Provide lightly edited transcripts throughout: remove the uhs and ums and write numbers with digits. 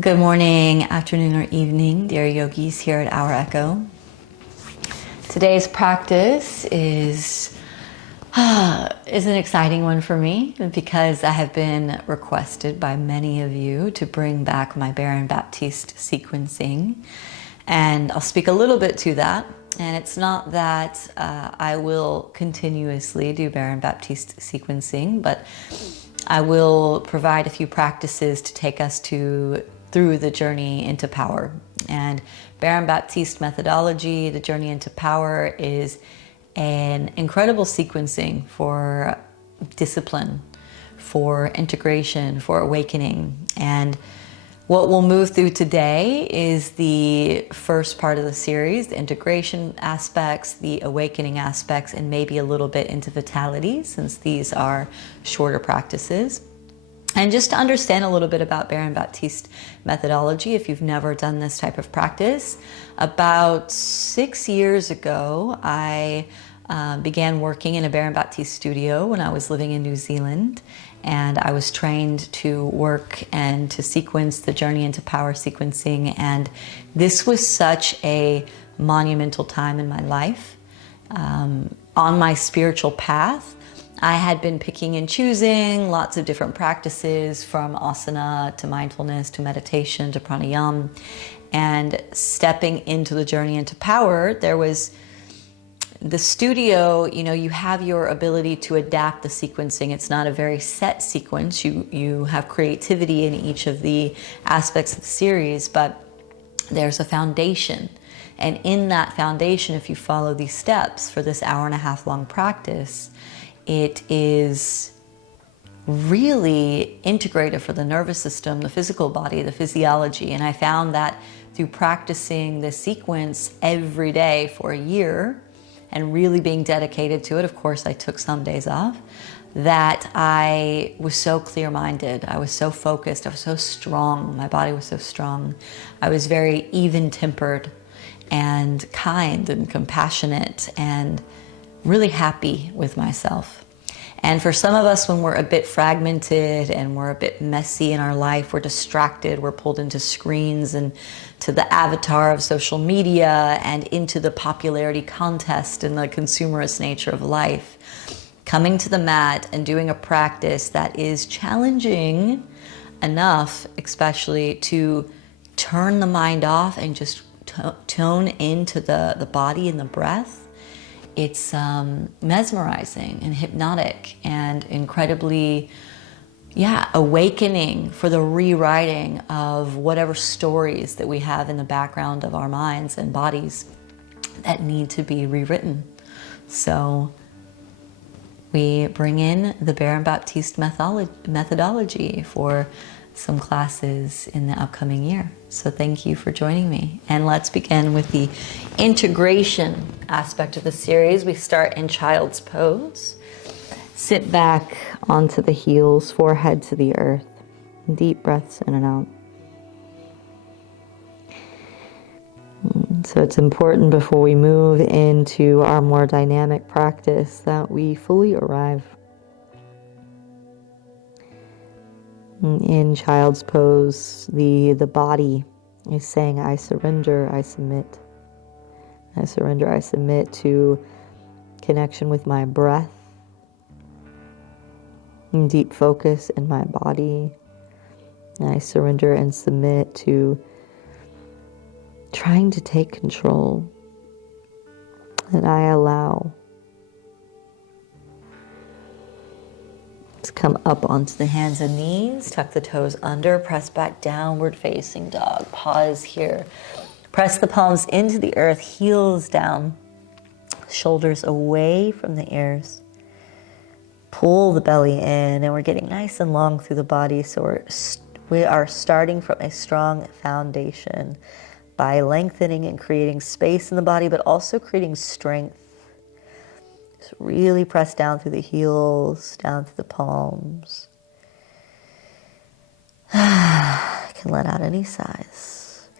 Good morning, afternoon, or evening, dear yogis here at Our Echo. Today's practice is an exciting one for me because I have been requested by many of you to bring back my Baron Baptiste sequencing. And I'll speak a little bit to that. And it's not that I will continuously do Baron Baptiste sequencing, but I will provide a few practices to take us through the journey into power. And Baron Baptiste methodology, the journey into power, is an incredible sequencing for discipline, for integration, for awakening. And what we'll move through today is the first part of the series, the integration aspects, the awakening aspects, and maybe a little bit into vitality, since these are shorter practices. And just to understand a little bit about Baron Baptiste methodology, if you've never done this type of practice, about 6 years ago, I began working in a Baron Baptiste studio when I was living in New Zealand. And I was trained to work and to sequence the journey into power sequencing. And this was such a monumental time in my life. On my spiritual path, I had been picking and choosing lots of different practices, from asana to mindfulness to meditation to pranayama. And stepping into the journey into power, there was the studio, you have your ability to adapt the sequencing. It's not a very set sequence. You have creativity in each of the aspects of the series, but there's a foundation. And in that foundation, if you follow these steps for this hour-and-a-half long practice, it is really integrative for the nervous system, the physical body, the physiology. And I found that through practicing this sequence every day for a year, and really being dedicated to it, of course I took some days off, that I was so clear-minded, I was so focused, I was so strong, my body was so strong. I was very even-tempered and kind and compassionate and really happy with myself. And for some of us, when we're a bit fragmented and we're a bit messy in our life, we're distracted, we're pulled into screens and to the avatar of social media and into the popularity contest and the consumerist nature of life. Coming to the mat and doing a practice that is challenging enough, especially to turn the mind off and just tone into the body and the breath, it's mesmerizing and hypnotic and incredibly, awakening for the rewriting of whatever stories that we have in the background of our minds and bodies that need to be rewritten. So we bring in the Baron Baptiste methodology for some classes in the upcoming year. So thank you for joining me. And let's begin with the integration aspect of the series. We start in child's pose. Sit back onto the heels, forehead to the earth. Deep breaths in and out. So it's important before we move into our more dynamic practice that we fully arrive. In child's pose, the body is saying, I surrender, I submit. I surrender, I submit to connection with my breath, deep focus in my body. I surrender and submit to trying to take control. And I allow. Let's come up onto the hands and knees, tuck the toes under, press back, downward facing dog. Pause here. Press the palms into the earth, heels down, shoulders away from the ears. Pull the belly in, and we're getting nice and long through the body, so we are starting from a strong foundation by lengthening and creating space in the body, but also creating strength. Just really press down through the heels, down through the palms. You can let out any sighs.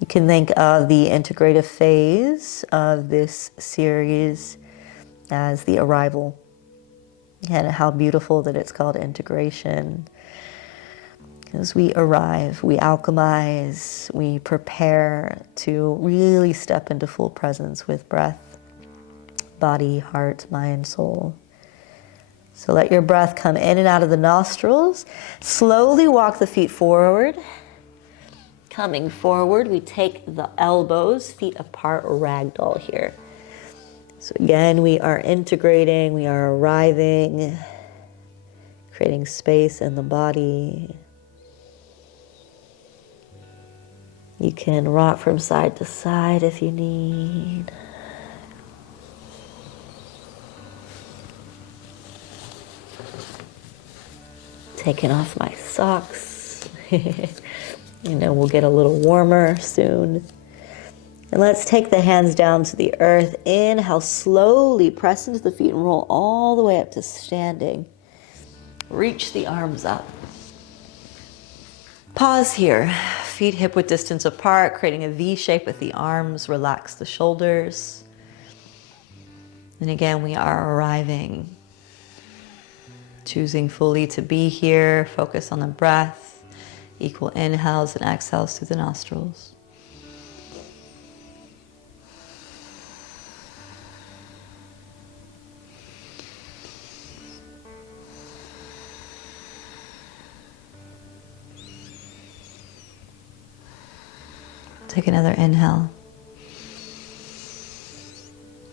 You can think of the integrative phase of this series as the arrival, and how beautiful that it's called integration. As we arrive, we alchemize, we prepare to really step into full presence with breath, body, heart, mind, soul. So let your breath come in and out of the nostrils. Slowly walk the feet forward. Coming forward, we take the elbows, feet apart, ragdoll here. So again, we are integrating, we are arriving, creating space in the body. You can rock from side to side if you need. Taking off my socks. You know, we'll get a little warmer soon. And let's take the hands down to the earth. Inhale, slowly press into the feet and roll all the way up to standing. Reach the arms up. Pause here. Feet hip-width distance apart, creating a V shape with the arms. Relax the shoulders. And again, we are arriving. Choosing fully to be here. Focus on the breath. Equal inhales and exhales through the nostrils. Take another inhale.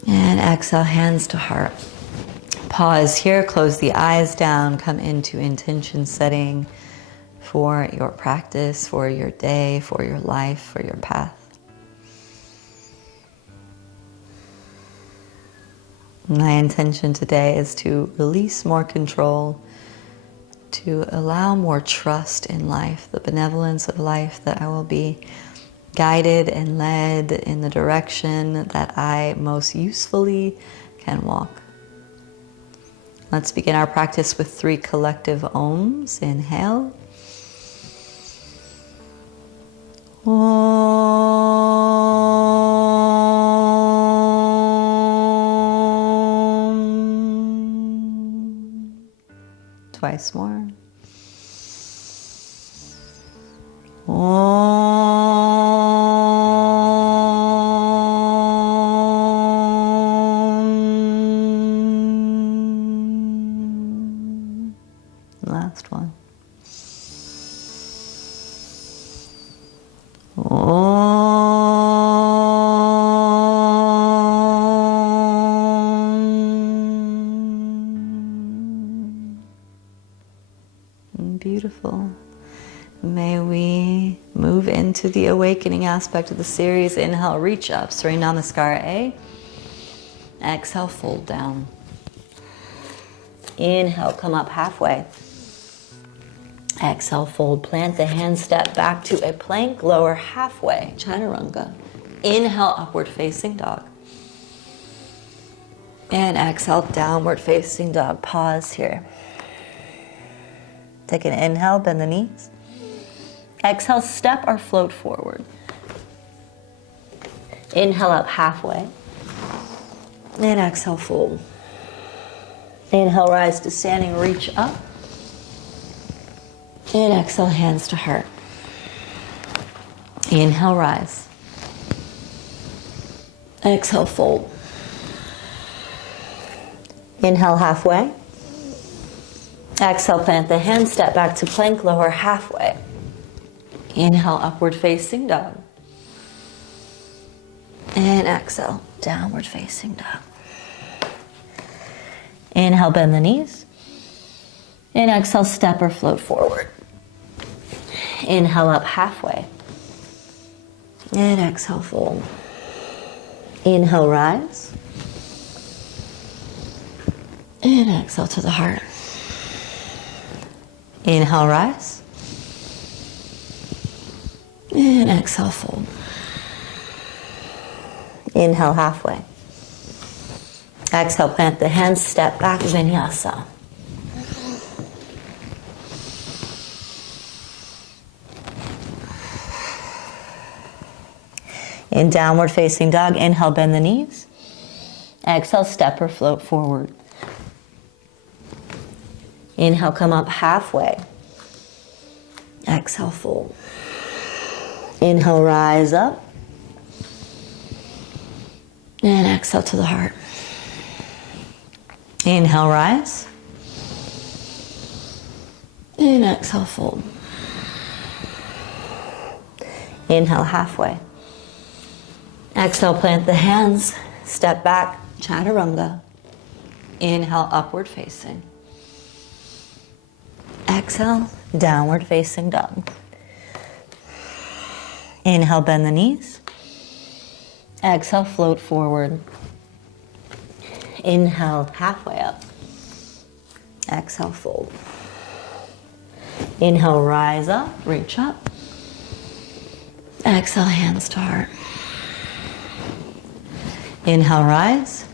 And exhale, hands to heart. Pause here, close the eyes down, come into intention setting for your practice, for your day, for your life, for your path. My intention today is to release more control, to allow more trust in life, the benevolence of life, that I will be guided and led in the direction that I most usefully can walk. Let's begin our practice with 3 collective ohms. Inhale. Om. Twice more. Last one. Beautiful. May we move into the awakening aspect of the series. Inhale, reach up, Surya Namaskara A. Exhale, fold down. Inhale, come up halfway. Exhale, fold, plant the hands, step back to a plank, lower halfway, Chaturanga. Inhale, upward facing dog. And exhale, downward facing dog. Pause here. Take an inhale, bend the knees. Exhale, step or float forward. Inhale up halfway. And exhale, fold. Inhale, rise to standing, reach up. And exhale, hands to heart. Inhale, rise. Exhale, fold. Inhale, halfway. Exhale, plant the hands, step back to plank, lower halfway. Inhale, upward facing dog. And exhale, downward facing dog. Inhale, bend the knees. And exhale, step or float forward. Inhale up halfway. And exhale, fold. Inhale, rise. And exhale to the heart. Inhale, rise. And exhale, fold. Inhale, halfway. Exhale, plant the hands, step back, vinyasa. In downward facing dog, inhale, bend the knees. Exhale, step or float forward. Inhale, come up halfway. Exhale, fold. Inhale, rise up. And exhale to the heart. Inhale, rise. And exhale, fold. Inhale, halfway. Exhale, plant the hands. Step back, chaturanga. Inhale, upward facing. Exhale, downward facing dog. Inhale, bend the knees. Exhale, float forward. Inhale, halfway up. Exhale, fold. Inhale, rise up, reach up. Exhale, hands to heart. Inhale, rise.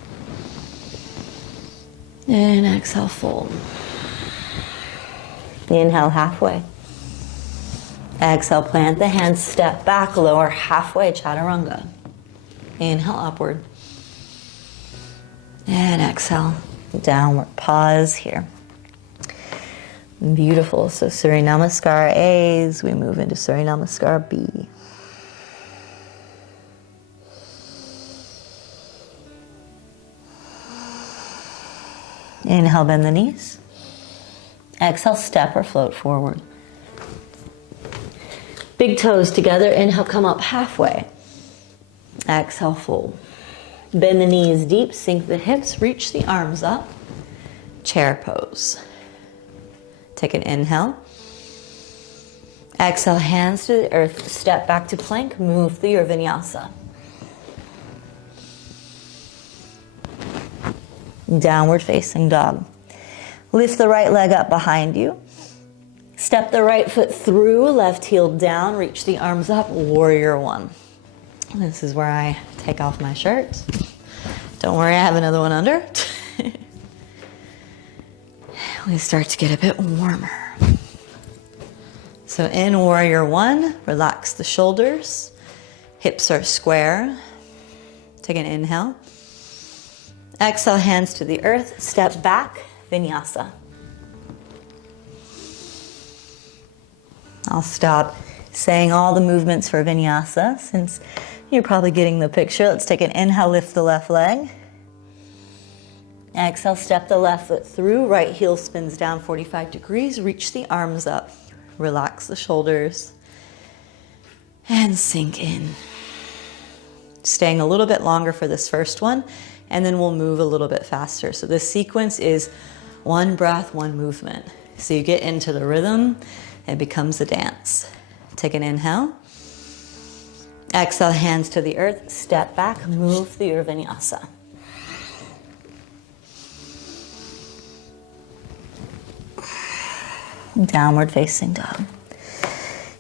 And exhale, fold. Inhale, halfway. Exhale, plant the hands, step back, lower halfway, chaturanga. Inhale, upward. And exhale, downward. Pause here. Beautiful. So Surya Namaskar A's, we move into Surya Namaskar B. Inhale, bend the knees. Exhale, step or float forward. Big toes together. Inhale, come up halfway. Exhale, fold. Bend the knees deep, sink the hips, reach the arms up. Chair pose. Take an inhale. Exhale, hands to the earth. Step back to plank. Move through your vinyasa. Downward facing dog. Lift the right leg up behind you. Step the right foot through, left heel down, reach the arms up, warrior one. This is where I take off my shirt. Don't worry, I have another one under. We start to get a bit warmer. So in warrior one, relax the shoulders. Hips are square. Take an inhale. Exhale, hands to the earth. Step back, vinyasa. I'll stop saying all the movements for vinyasa since you're probably getting the picture. Let's take an inhale, lift the left leg. Exhale, step the left foot through, right heel spins down 45 degrees, reach the arms up, relax the shoulders, and sink in. Staying a little bit longer for this first one, and then we'll move a little bit faster. So this sequence is one breath, one movement. So you get into the rhythm, it becomes a dance. Take an inhale. Exhale, hands to the earth, step back, move through your vinyasa. Downward facing dog.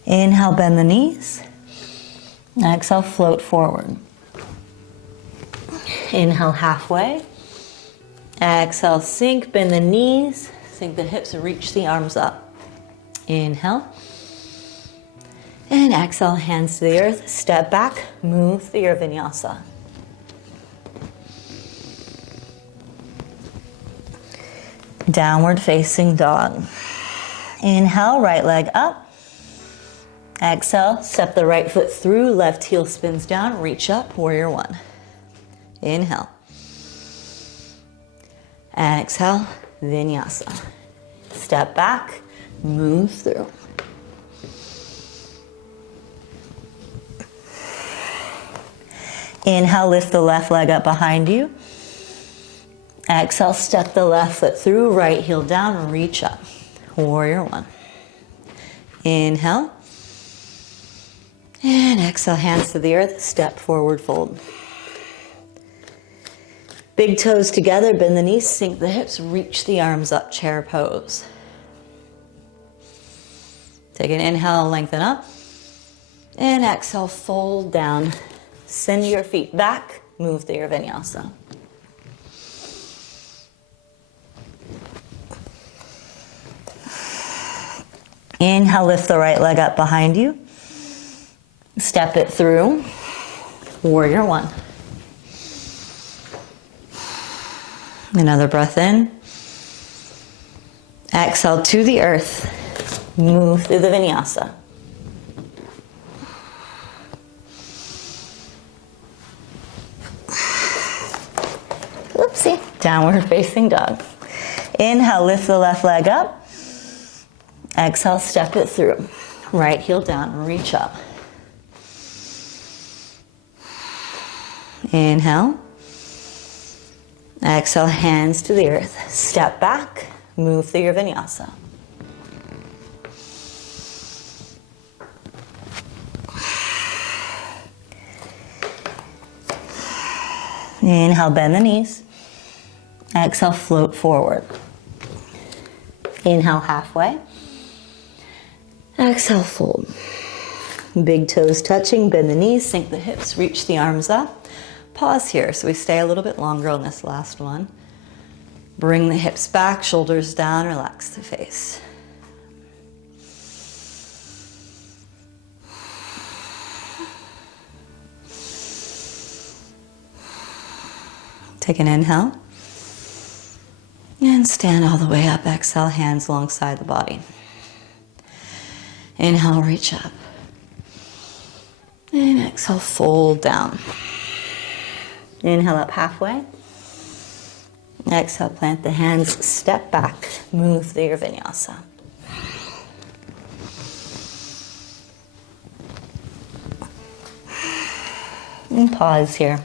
Inhale, bend the knees. Exhale, float forward. Inhale, halfway. Exhale, sink, bend the knees, sink the hips, reach the arms up. Inhale. And exhale, hands to the earth, step back, move through your vinyasa. Downward facing dog. Inhale, right leg up. Exhale, step the right foot through, left heel spins down, reach up, warrior one. Inhale. Exhale, vinyasa. Step back, move through. Inhale, lift the left leg up behind you. Exhale, step the left foot through, right heel down, reach up. Warrior one. Inhale. And exhale, hands to the earth, step forward, fold. Big toes together, bend the knees, sink the hips, reach the arms up, chair pose. Take an inhale, lengthen up. And exhale, fold down. Send your feet back, move through your vinyasa. Inhale, lift the right leg up behind you. Step it through, warrior one. Another breath in. Exhale to the earth. Move through the vinyasa. Whoopsie. Downward facing dog. Inhale, lift the left leg up. Exhale, step it through. Right heel down and reach up. Inhale. Exhale, hands to the earth. Step back, move through your vinyasa. Inhale, bend the knees. Exhale, float forward. Inhale, halfway. Exhale, fold. Big toes touching, bend the knees, sink the hips, reach the arms up. Pause here, so we stay a little bit longer on this last one. Bring the hips back, shoulders down, relax the face. Take an inhale. And stand all the way up. Exhale, hands alongside the body. Inhale, reach up. And exhale, fold down. Inhale up halfway. Exhale, plant the hands, step back, move through your vinyasa. And pause here.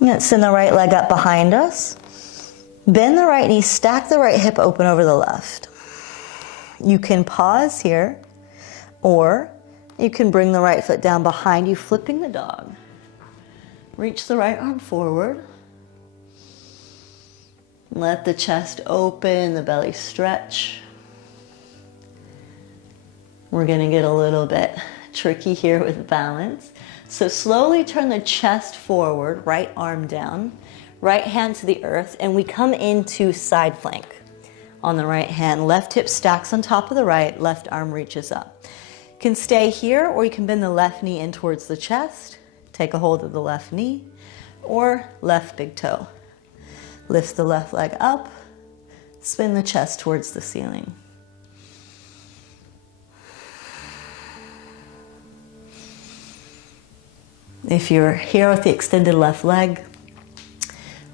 Let's send the right leg up behind us. Bend the right knee, stack the right hip open over the left. You can pause here, or you can bring the right foot down behind you, flipping the dog. Reach the right arm forward. Let the chest open, the belly stretch. We're gonna get a little bit tricky here with balance. So slowly turn the chest forward, right arm down, right hand to the earth, and we come into side plank. On the right hand, left hip stacks on top of the right, left arm reaches up. You can stay here, or you can bend the left knee in towards the chest, take a hold of the left knee, or left big toe. Lift the left leg up, spin the chest towards the ceiling. If you're here with the extended left leg,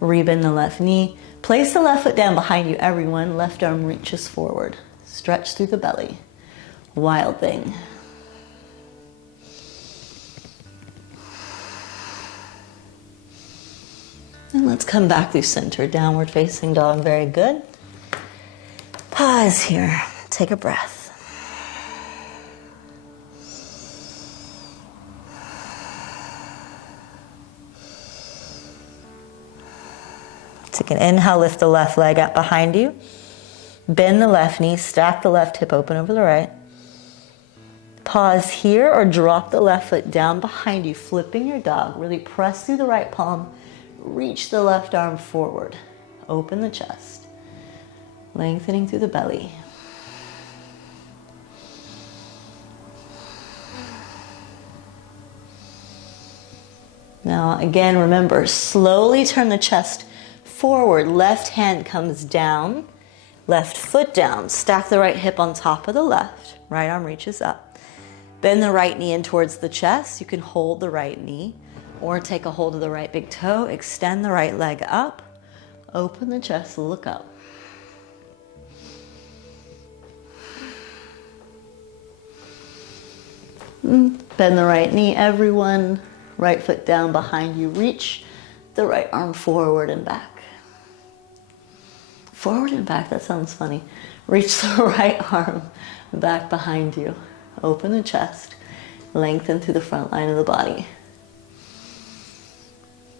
rebend the left knee. Place the left foot down behind you, everyone. Left arm reaches forward. Stretch through the belly. Wild thing. And let's come back through center. Downward facing dog. Very good. Pause here. Take a breath. Take an inhale, lift the left leg up behind you. Bend the left knee, stack the left hip open over the right. Pause here or drop the left foot down behind you, flipping your dog. Really press through the right palm, reach the left arm forward. Open the chest, lengthening through the belly. Now again, remember, slowly turn the chest forward, left hand comes down, left foot down, stack the right hip on top of the left, right arm reaches up. Bend the right knee in towards the chest. You can hold the right knee or take a hold of the right big toe, extend the right leg up, open the chest, look up. Bend the right knee, everyone. Right foot down behind you, reach the right arm forward and back. Forward and back, that sounds funny. Reach the right arm back behind you. Open the chest, lengthen through the front line of the body.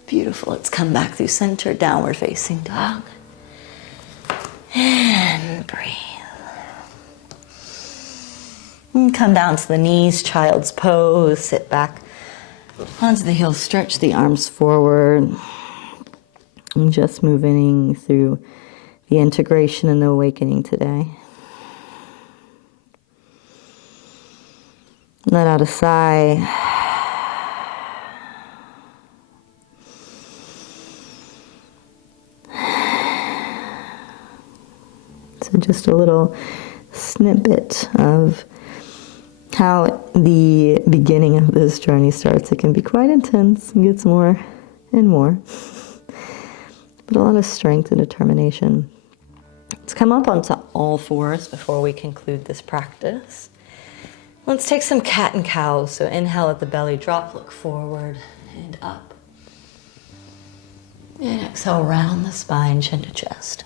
Beautiful. Let's come back through center, downward facing dog. And breathe. And come down to the knees, child's pose, sit back onto the heels, stretch the arms forward. And just moving through the integration and the awakening today. Let out a sigh. So just a little snippet of how the beginning of this journey starts. It can be quite intense and gets more and more, but a lot of strength and determination. Let's come up onto all fours before we conclude this practice. Let's take some cat and cow. So inhale at the belly drop, look forward and up. And exhale, round the spine, chin to chest.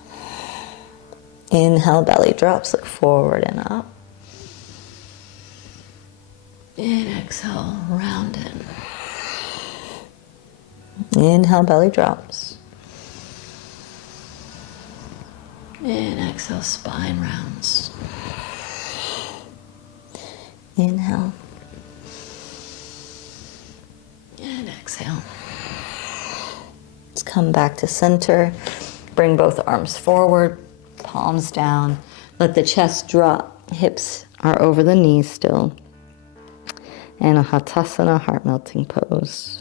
Inhale, belly drops, look forward and up. And exhale, round in. Inhale, belly drops. And exhale, spine rounds. Inhale. And exhale. Let's come back to center. Bring both arms forward, palms down. Let the chest drop. Hips are over the knees still. And a Hatasana, heart-melting pose.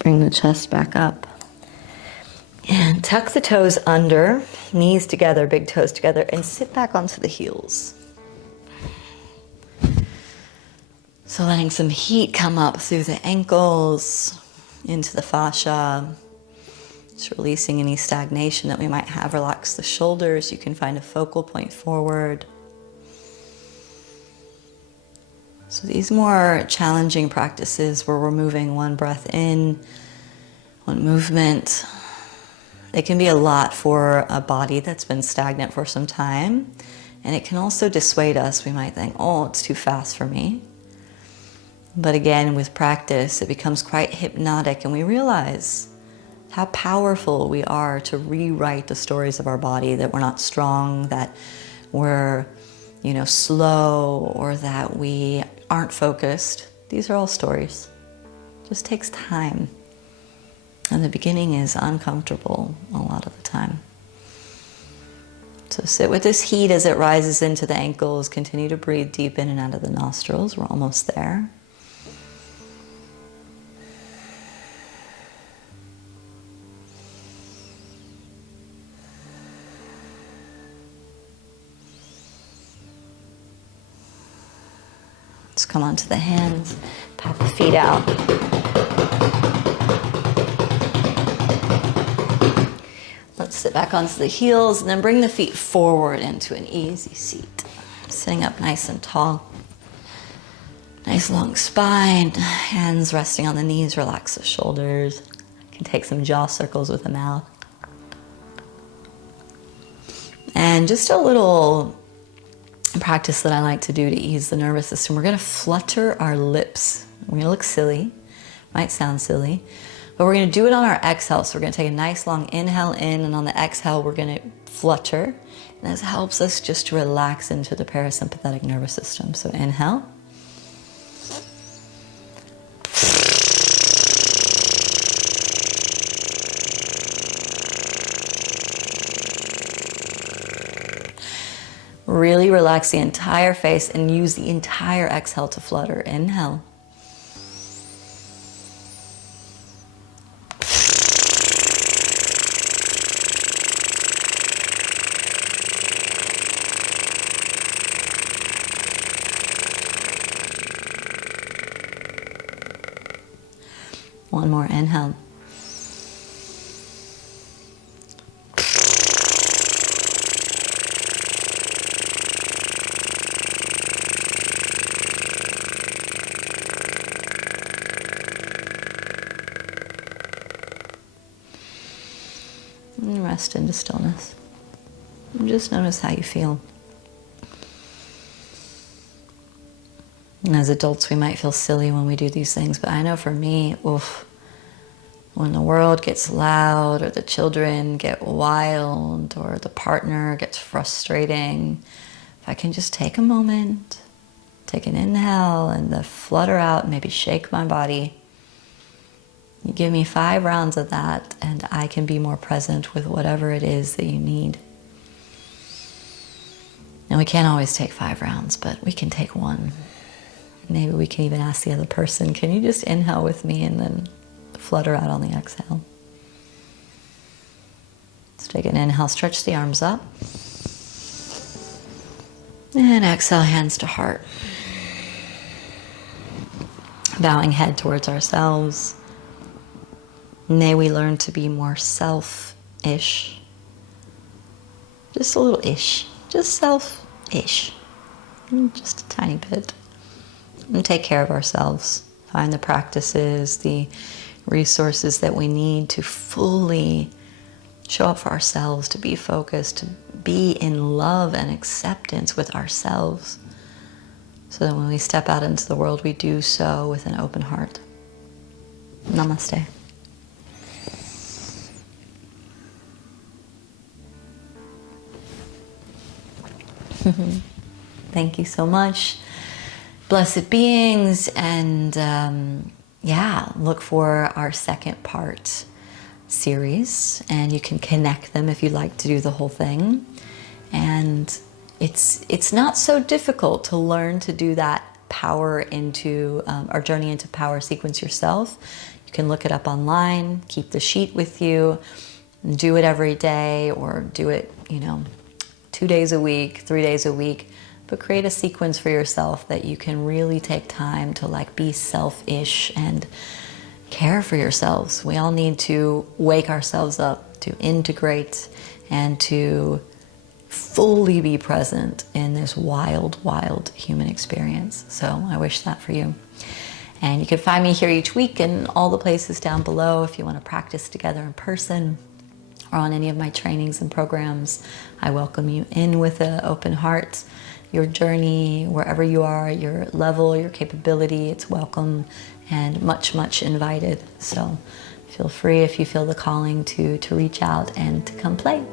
Bring the chest back up. And tuck the toes under, knees together, big toes together, and sit back onto the heels. So letting some heat come up through the ankles, into the fascia. Just releasing any stagnation that we might have. Relax the shoulders. You can find a focal point forward. So these more challenging practices where we're moving one breath in, one movement, it can be a lot for a body that's been stagnant for some time. And it can also dissuade us. We might think, oh, it's too fast for me. But again, with practice, it becomes quite hypnotic and we realize how powerful we are to rewrite the stories of our body, that we're not strong, that we're slow, or that we aren't focused. These are all stories. It just takes time. And the beginning is uncomfortable a lot of the time. So sit with this heat as it rises into the ankles. Continue to breathe deep in and out of the nostrils. We're almost there. Let's come onto the hands, pat the feet out. Let's sit back onto the heels and then bring the feet forward into an easy seat. Sitting up nice and tall. Nice long spine, hands resting on the knees, relax the shoulders. You can take some jaw circles with the mouth. And just a little practice that I like to do to ease the nervous system. We're going to flutter our lips. We're going to look silly. Might sound silly. But we're going to do it on our exhale. So we're going to take a nice long inhale in, and on the exhale we're going to flutter. And this helps us just to relax into the parasympathetic nervous system. So inhale. Really relax the entire face and use the entire exhale to flutter. Inhale. One more inhale. And rest into stillness. And just notice how you feel. And as adults, we might feel silly when we do these things, but I know for me, when the world gets loud, or the children get wild, or the partner gets frustrating, if I can just take a moment, take an inhale and the flutter out, maybe shake my body. You give me 5 rounds of that and I can be more present with whatever it is that you need. And we can't always take 5 rounds, but we can take 1. Maybe we can even ask the other person, can you just inhale with me and then flutter out on the exhale? Let's take an inhale, stretch the arms up. And exhale, hands to heart. Bowing head towards ourselves. May we learn to be more self-ish. Just a little ish. Just self-ish. Just a tiny bit. And take care of ourselves. Find the practices, the resources that we need to fully show up for ourselves, to be focused, to be in love and acceptance with ourselves, so that when we step out into the world, we do so with an open heart. Namaste. Thank you so much, blessed beings, and yeah, look for our second part series, and you can connect them if you'd like to do the whole thing. And it's not so difficult to learn to do that power into or journey into power sequence yourself. You can look it up online, keep the sheet with you, and do it every day, or do it 2 days a week, 3 days a week, but create a sequence for yourself that you can really take time to be selfish and care for yourselves. We all need to wake ourselves up, to integrate, and to fully be present in this wild, wild human experience. So I wish that for you. And you can find me here each week in all the places down below if you want to practice together in person or on any of my trainings and programs. I welcome you in with an open heart. Your journey, wherever you are, your level, your capability, it's welcome and much, much invited. So feel free, if you feel the calling, to reach out and to come play.